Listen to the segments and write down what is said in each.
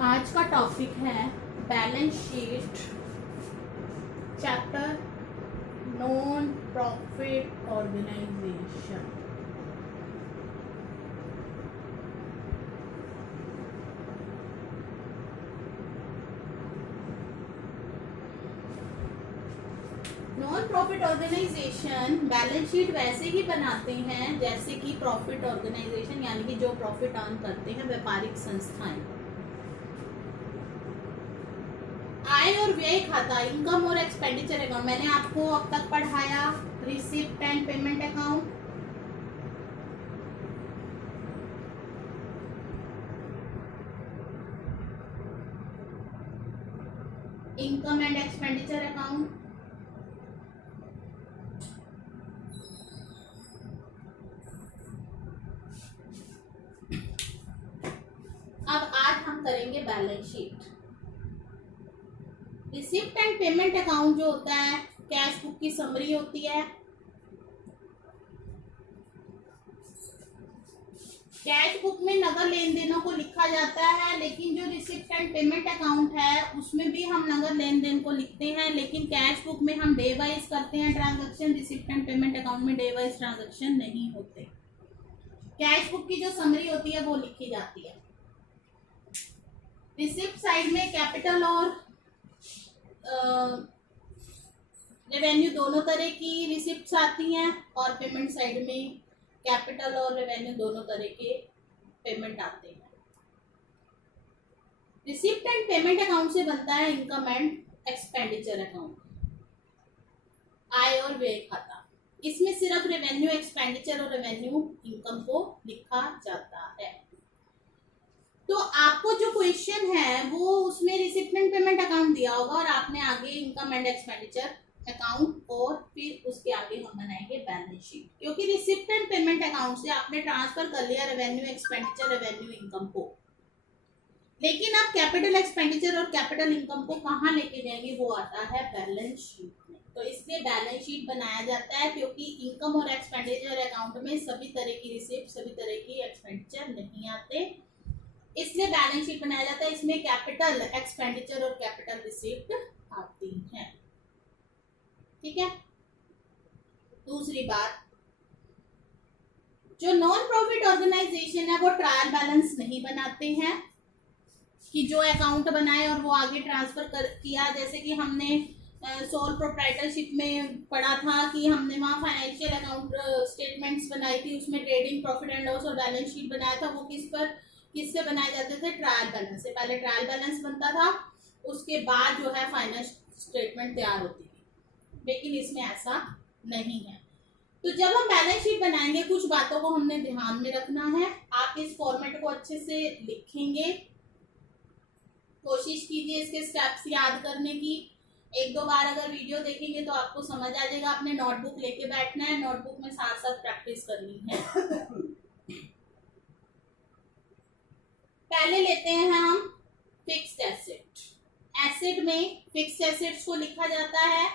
आज का टॉपिक है balance sheet chapter non profit organisation. Non profit organisation balance sheet वैसे ही बनाते हैं जैसे कि प्रॉफिट ऑर्गेनाइजेशन, यानी कि जो प्रॉफिट अर्न करते हैं व्यापारिक संस्थाएं। आय और व्यय खाता, इनकम और एक्सपेंडिचर अकाउंट मैंने आपको अब तक पढ़ाया। Receipt and payment account, income and expenditure account, अब आज हम करेंगे balance sheet. Receipt and payment account जो होता है, कैश बुक की समरी होती है। कैश बुक में नगद लेन देनों को लिखा जाता है, लेकिन जो रिसिप्ट एंड पेमेंट अकाउंट है उसमें भी हम नगद लेन देन को लिखते हैं, लेकिन कैश बुक में हम डे वाइज करते हैं transaction. Receipt and payment account में डे वाइज ट्रांजैक्शन नहीं होते। कैश बुक की जो समरी होती है वो लिखी जाती है। रिसिप्ट साइड में कैपिटल और रेवेन्यू दोनों तरह की रिसिप्ट्स आती हैं, और पेमेंट साइड में कैपिटल और रेवेन्यू दोनों तरह के पेमेंट आते हैं। रिसिप्ट एंड पेमेंट अकाउंट से बनता है इनकम एंड एक्सपेंडिचर अकाउंट, आय और व्यय खाता। इसमें सिर्फ रेवेन्यू एक्सपेंडिचर और रेवेन्यू इनकम को लिखा जाता है। तो आपको जो क्वेश्चन है वो उसमें रिसिप्ट एंड पेमेंट अकाउंट दिया होगा, और आपने आगे इनकम एंड एक्सपेंडिचर अकाउंट, और फिर उसके आगे हम बनाएंगे बैलेंस शीट। क्योंकि रिसिप्ट एंड पेमेंट अकाउंट से आपने ट्रांसफर कर लिया रेवेन्यू एक्सपेंडिचर रेवेन्यू इनकम को, लेकिन आप कैपिटल एक्सपेंडिचर और कैपिटल इनकम को कहाँ लेके जाएंगे, वो आता है बैलेंस शीट में। तो इसलिए बैलेंस शीट बनाया जाता है, क्योंकि इनकम और एक्सपेंडिचर अकाउंट में सभी तरह की रिसिप्ट सभी तरह की एक्सपेंडिचर नहीं आते, इसलिए बैलेंस शीट बनाया जाता है। इसमें कैपिटल एक्सपेंडिचर और कैपिटल रिसिप्ट आती हैं। ठीक है। दूसरी बात, जो नॉन प्रॉफिट ऑर्गेनाइजेशन है वो ट्रायल बैलेंस नहीं बनाते हैं कि जो अकाउंट बनाए और वो आगे ट्रांसफर कर किया। जैसे कि हमने सोल प्रोप्राइटरशिप में पढ़ा था कि हमने वहाँ फाइनेंशियल अकाउंट स्टेटमेंट्स बनाई थी, उसमें ट्रेडिंग प्रॉफिट एंड लॉस और बैलेंस शीट बनाया था। वो किससे बनाए जाते थे? ट्रायल बैलेंस से। पहले ट्रायल बैलेंस बनता था, उसके बाद जो है फाइनेंस स्टेटमेंट तैयार होती थी, लेकिन इसमें ऐसा नहीं है। तो जब हम बैलेंस शीट बनाएंगे कुछ बातों को हमने ध्यान में रखना है। आप इस फॉर्मेट को अच्छे से लिखेंगे, कोशिश कीजिए इसके स्टेप्स याद करने की। एक दो बार अगर वीडियो देखेंगे तो आपको समझ आ जाएगा। आपने नोटबुक लेके बैठना है, नोटबुक में साथ साथ प्रैक्टिस करनी है। पहले लेते हैं हम फिक्स्ड एसेट। एसेट में फिक्स्ड एसेट्स को लिखा जाता है।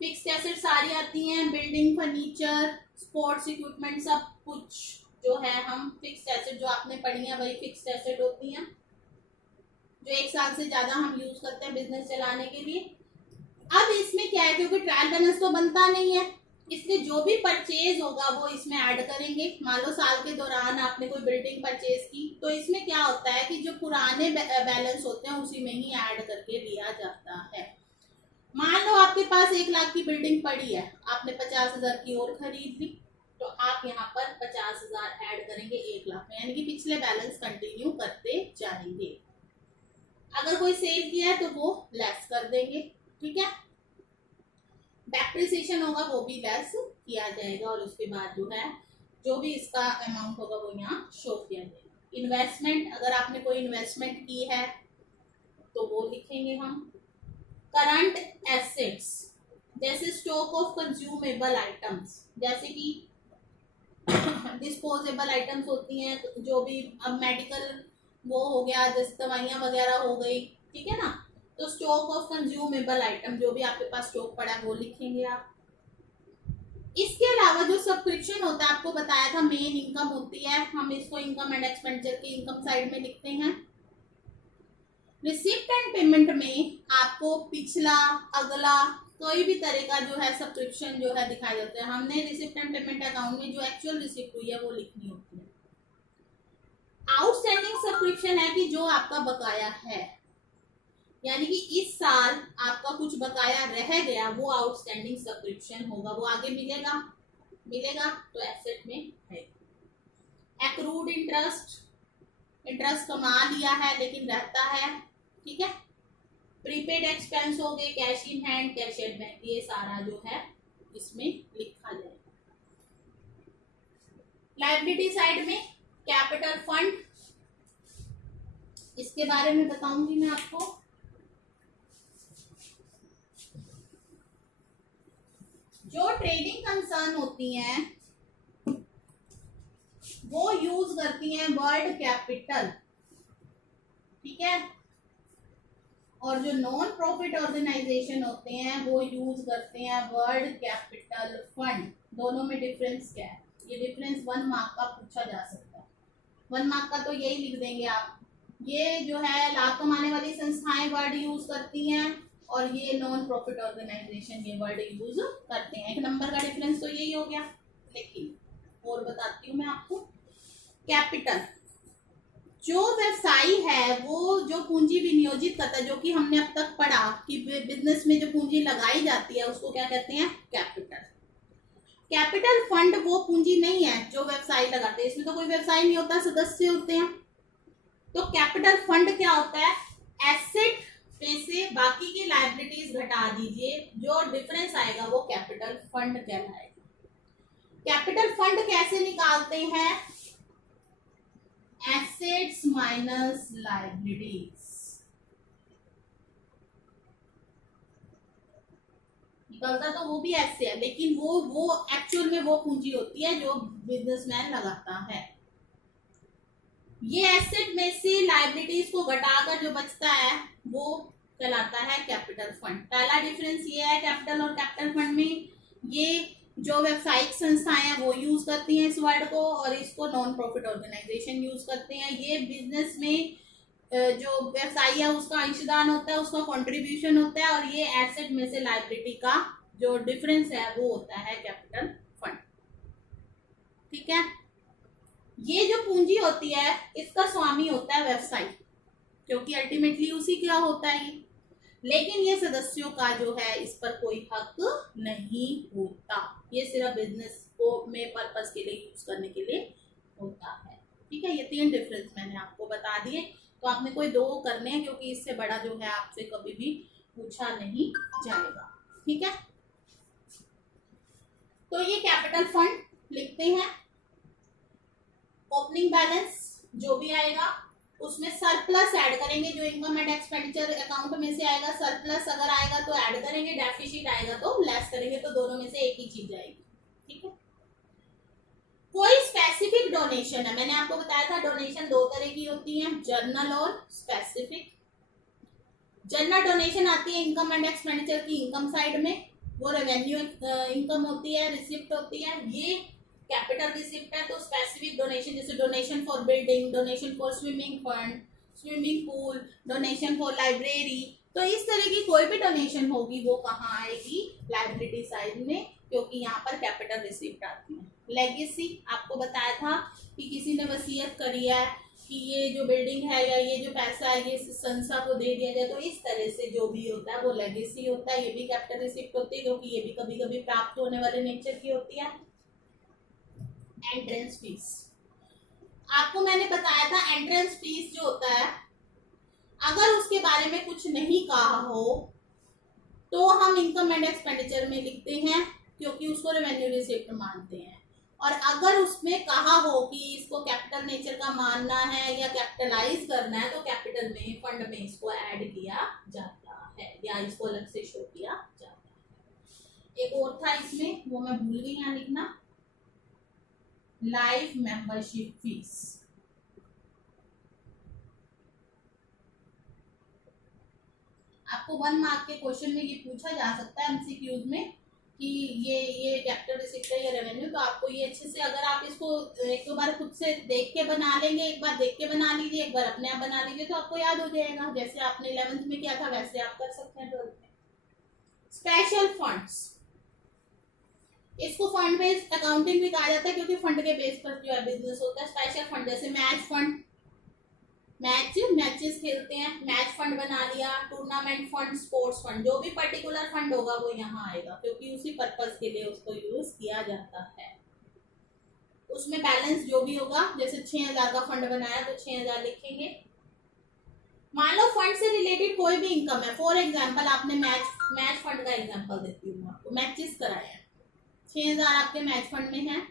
फिक्स्ड एसेट सारी आती हैं, बिल्डिंग, फर्नीचर, स्पोर्ट्स इक्विपमेंट, सब कुछ जो है हम फिक्स्ड एसेट जो आपने पढ़ी है वही फिक्स्ड एसेट होती हैं, जो एक साल से ज्यादा हम यूज करते हैं बिजनेस चलाने के लिए। अब इसमें क्या है, क्योंकि ट्रायल बैलेंस तो बनता नहीं है, इसलिए जो भी परचेज होगा वो इसमें ऐड करेंगे। मान लो साल के दौरान आपने कोई बिल्डिंग परचेज की, तो इसमें क्या होता है कि जो पुराने बैलेंस होते हैं उसी में ही ऐड करके लिया जाता है। मान लो आपके पास 1 लाख की बिल्डिंग पड़ी है, आपने 50,000 की और खरीद ली, तो आप यहाँ पर 50,000 ऐड करेंगे 1 लाख में, यानी कि पिछले बैलेंस कंटिन्यू करते जाएंगे। अगर कोई सेल किया है तो वो लेस कर देंगे। ठीक है। डेप्रिसिएशन होगा वो भी लेस किया जाएगा, और उसके बाद जो है जो भी इसका अमाउंट होगा वो यहाँ शो किया जाएगा। इन्वेस्टमेंट, अगर आपने कोई इन्वेस्टमेंट की है तो वो लिखेंगे हम। करंट एसेट्स जैसे स्टॉक ऑफ कंज्यूमेबल आइटम्स, जैसे कि डिस्पोजेबल आइटम्स होती हैं, जो भी अब मेडिकल वो हो गया, जैसे दवाइयाँ वगैरह हो गई। ठीक है ना। तो स्टॉक ऑफ कंज्यूमेबल आइटम, जो भी आपके पास स्टॉक पड़ा है वो लिखेंगे आप। इसके अलावा जो सब्सक्रिप्शन होता है, आपको बताया था मेन इनकम होती है, हम इसको इनकम एंड एक्सपेंडिचर की इनकम साइड में लिखते हैं। रिसिप्ट एंड पेमेंट में आपको पिछला, अगला कोई भी तरह का जो है सब्सक्रिप्शन जो है दिखाई देता है। हमने रिसिप्ट एंड पेमेंट अकाउंट में जो एक्चुअल रिसिप्ट हुई है वो लिखनी होती है। आउटस्टैंडिंग सब्सक्रिप्शन है कि जो आपका बकाया है, यानी कि इस साल आपका कुछ बकाया रह गया, वो आउटस्टैंडिंग सब्सक्रिप्शन होगा, वो आगे मिलेगा तो एसेट में है। एक्रूड इंटरेस्ट, इंटरेस्ट कमा लिया है लेकिन रहता है, ठीक है। प्रीपेड एक्सपेंस हो गए, cash in hand, cash at bank, ये सारा जो है इसमें लिखा जाएगा। लायबिलिटी साइड में कैपिटल फंड, इसके बारे में बताऊंगी मैं आपको। जो ट्रेडिंग कंसर्न होती हैं वो यूज करती हैं वर्ड कैपिटल, ठीक है। और जो नॉन प्रॉफिट ऑर्गेनाइजेशन होते हैं वो यूज करते हैं वर्ड कैपिटल फंड। दोनों में डिफरेंस क्या है? ये डिफरेंस 1 मार्क का पूछा जा सकता है। 1 मार्क का तो यही लिख देंगे आप, ये जो है लाभ कमाने वाली संस्थाएं वर्ड यूज करती हैं और ये नॉन प्रॉफिट ऑर्गेनाइजेशन ये वर्ड यूज करते हैं। 1 नंबर का डिफरेंस तो यही हो गया। लेकिन और बताती हूँ मैं आपको। कैपिटल, जो व्यवसायी है वो जो पूंजी विनियोजित करता है, जो कि हमने अब तक पढ़ा कि बिजनेस में जो पूंजी लगाई जाती है उसको क्या कहते हैं? कैपिटल। कैपिटल फंड वो पूंजी नहीं है जो व्यवसायी लगाते हैं, इसमें तो कोई व्यवसाय नहीं होता, सदस्य होते हैं। तो कैपिटल फंड क्या होता है? एसेट में से बाकी की लायबिलिटीज घटा दीजिए, जो डिफरेंस आएगा वो कैपिटल फंड कहलाएगा। कैपिटल फंड कैसे निकालते हैं? एसेट्स माइनस लायबिलिटीज, निकलता तो वो भी ऐसे है, लेकिन वो एक्चुअल में वो पूंजी होती है जो बिजनेसमैन लगाता है। ये एसेट में से लायबिलिटीज को घटाकर जो बचता है वो कहलाता है कैपिटल फंड। पहला डिफरेंस ये है कैपिटल और कैपिटल फंड में, ये जो व्यावसायिक संस्थाएं हैं वो यूज करती हैं इस वर्ड को, और इसको नॉन प्रॉफिट ऑर्गेनाइजेशन यूज करते हैं। ये बिजनेस में जो व्यवसायी है उसका अंशदान होता है, उसका कंट्रीब्यूशन होता है, और ये एसेट में से लायबिलिटी का जो डिफरेंस है वो होता है कैपिटल फंड, ठीक है। ये जो पूंजी होती है इसका स्वामी होता है व्यवसायी, क्योंकि अल्टीमेटली उसी का होता है ये, लेकिन ये सदस्यों का जो है इस पर कोई हक नहीं होता। ये सिर्फ बिजनेस को में पर्पस के लिए यूज करने के लिए होता है, ठीक है। ये 3 डिफरेंस मैंने आपको बता दिए, तो आपने कोई 2 करने हैं क्योंकि इससे बड़ा जो है आपसे कभी भी पूछा नहीं जाएगा, ठीक है। तो ये कैपिटल फंड लिखते हैं। ओपनिंग बैलेंस जो भी आएगा उसमें सरप्लस ऐड करेंगे, जो इनकम एंड एक्सपेंडिचर अकाउंट में से आएगा। सरप्लस अगर आएगा तो ऐड करेंगे, डेफिसिट आएगा तो लेस करेंगे, तो दोनों में से एक ही चीज आएगी, ठीक है। कोई स्पेसिफिक डोनेशन है, मैंने आपको बताया था डोनेशन 2 तरह की होती हैं, जर्नल और स्पेसिफिक। जनरल डोनेशन आती है इनकम एंड एक्सपेंडिचर की इनकम साइड में, वो रेवेन्यू इनकम होती है, रिसिप्ट होती है। ये कैपिटल रिसिप्ट है। तो स्पेसिफिक डोनेशन जैसे donation for building, donation for swimming fund, swimming pool, donation for library, तो इस तरह की कोई भी डोनेशन होगी वो कहाँ आएगी? लायबिलिटी साइड में, क्योंकि यहाँ पर कैपिटल रिसिप्ट आती है। लेगेसी आपको बताया था कि किसी ने वसीयत करी है कि ये जो बिल्डिंग है या ये जो पैसा है ये संस्था को दे दिया जाए, तो इस तरह से जो भी होता है वो लेगेसी होता है। ये भी कैपिटल रिसिप्ट होती है, क्योंकि ये भी कभी कभी प्राप्त होने वाले नेचर की होती है। एंट्रेंस फीस, आपको मैंने बताया था एंट्रेंस फीस जो होता है, अगर उसके बारे में कुछ नहीं कहा हो तो हम इनकम एंड एक्सपेंडिचर में लिखते हैं, क्योंकि उसको रेवेन्यू रिसिप्ट मानते हैं। और अगर उसमें कहा हो कि इसको कैपिटल नेचर का मानना है या कैपिटलाइज करना है, तो कैपिटल में, फंड में इसको ऐड किया जाता है या इसको अलग से शो किया जाता है। एक और था इसमें, वो मैं भूल गई यहाँ लिखना, लाइफ मेंबरशिप फीस। आपको 1 मार्क के क्वेश्चन में ये पूछा जा सकता है एमसीक्यूज में कि ये कैपिटल रिसिप्ट है, ये रेवेन्यू, तो आपको ये अच्छे से, अगर आप इसको एक दो बार खुद से देख के बना लेंगे, एक बार देख के बना लीजिए, एक बार अपने आप बना लीजिए, तो आपको याद हो जाएगा। जैसे आपने 11th में किया था वैसे आप कर सकते हैं 12th में। स्पेशल फंड्स, इसको फंड बेस्ड अकाउंटिंग भी कहा जाता है, क्योंकि फंड के बेस पर जो है बिजनेस होता है। स्पेशल फंड जैसे मैच फंड, मैचेस खेलते हैं, मैच फंड बना लिया, टूर्नामेंट फंड, स्पोर्ट्स फंड, जो भी पर्टिकुलर फंड होगा वो यहाँ आएगा, क्योंकि उसी पर्पस के लिए उसको यूज किया जाता है। उसमें बैलेंस जो भी होगा, जैसे 6000 का फंड बनाया तो 6000 लिखेंगे। मान लो फंड से रिलेटेड कोई भी इनकम है, फॉर एग्जाम्पल आपने मैच फंड का एग्जाम्पल देती हूँ आपको, मैचेस कराए 6000 आपके मैच फंड में है,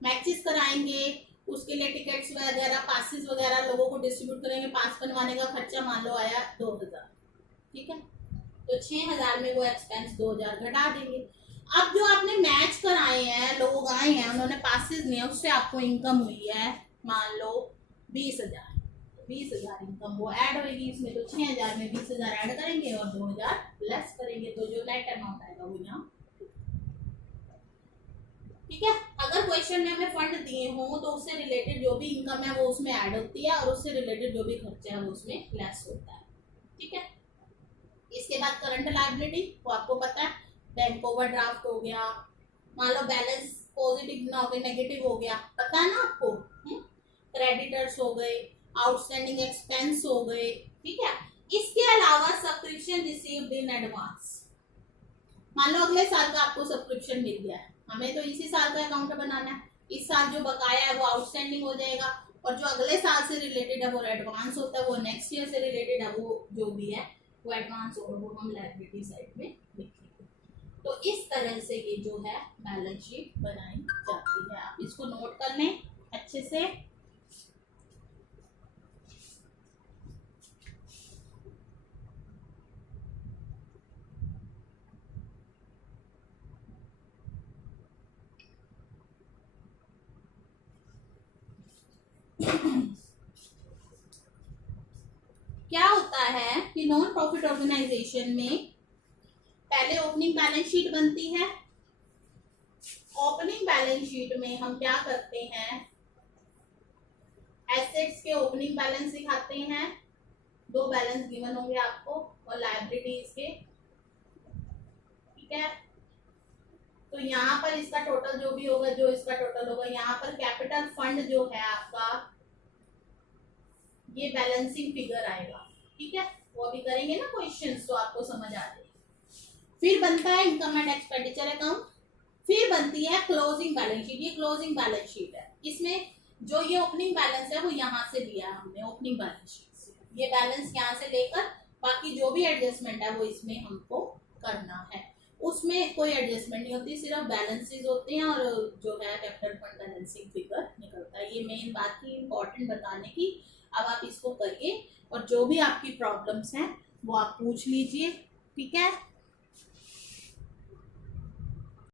मैचेस कराएंगे, उसके लिए टिकट्स वगैरह, पासेस वगैरह लोगों को डिस्ट्रीब्यूट करेंगे, पास बनवाने का खर्चा मान लो आया 2000, ठीक है, तो 6000 में वो एक्सपेंस 2000 घटा देंगे। अब जो आपने मैच कराए हैं, लोग आए हैं, उन्होंने पासेस लिए, उससे आपको इनकम हुई है मान लो 20000, 20000 इनकम वो ऐड होगी इसमें, तो 6000 में 20000 ऐड करेंगे और 2000 लेस करेंगे, तो जो नेट अमाउंट आएगा वो यहाँ, ठीक है। अगर क्वेश्चन में हमें फंड दिए हों तो उससे रिलेटेड जो भी इनकम है वो उसमें ऐड होती है, और उससे रिलेटेड जो भी खर्चा है वो उसमें लेस होता है, ठीक है। इसके बाद करंट लायबिलिटी, वो आपको पता है, बैंक ओवरड्राफ्ट हो गया, मान लो बैलेंस पॉजिटिव ना हो गया, नेगेटिव हो गया, पता है ना आपको, क्रेडिटर्स हो गए, आउटस्टैंडिंग एक्सपेंस हो गए, ठीक है। इसके अलावा सब्सक्रिप्शन रिसीव्ड इन एडवांस, मान लो अगले साल का आपको सब्सक्रिप्शन मिल गया है, हमें तो इसी साल का अकाउंट बनाना है, इस साल जो बकाया है वो आउटस्टैंडिंग हो जाएगा, और जो अगले साल से रिलेटेड है वो एडवांस होता है, वो नेक्स्ट ईयर से रिलेटेड है, वो जो भी है वो एडवांस होगा, वो हम लायबिलिटी साइड में लिखेंगे। तो इस तरह से ये जो है बैलेंस शीट बनाई जाती है, आप इसको नोट कर लें अच्छे से। क्या होता है कि नॉन प्रॉफिट ऑर्गेनाइजेशन में पहले ओपनिंग बैलेंस शीट बनती है। ओपनिंग बैलेंस शीट में हम क्या करते हैं, एसेट्स के ओपनिंग बैलेंस दिखाते हैं, 2 बैलेंस गिवन होंगे आपको, और लायबिलिटीज के, ठीक है। तो यहाँ पर इसका टोटल जो भी होगा, जो इसका टोटल होगा, यहाँ पर कैपिटल फंड जो है आपका, ये बैलेंसिंग फिगर आएगा, ठीक है। वो अभी करेंगे ना क्वेश्चंस, तो आपको समझ आ जाएगी। फिर बनता है इनकम एंड एक्सपेंडिचर अकाउंट, फिर बनती है क्लोजिंग बैलेंस शीट, ये क्लोजिंग बैलेंस शीट है। इसमें जो ये ओपनिंग बैलेंस है वो यहाँ से दिया है हमने ओपनिंग बैलेंस शीट से, ये बैलेंस यहाँ से लेकर बाकी जो भी एडजस्टमेंट है वो इसमें हमको करना है। उसमें कोई एडजस्टमेंट नहीं होती, सिर्फ बैलेंसेस होते हैं, और जो है कैपिटल फंड बैलेंसिंग फिगर निकलता है। ये मेन बात थी इंपॉर्टेंट बताने की। अब आप इसको करिए, और जो भी आपकी प्रॉब्लम्स हैं वो आप पूछ लीजिए, ठीक है।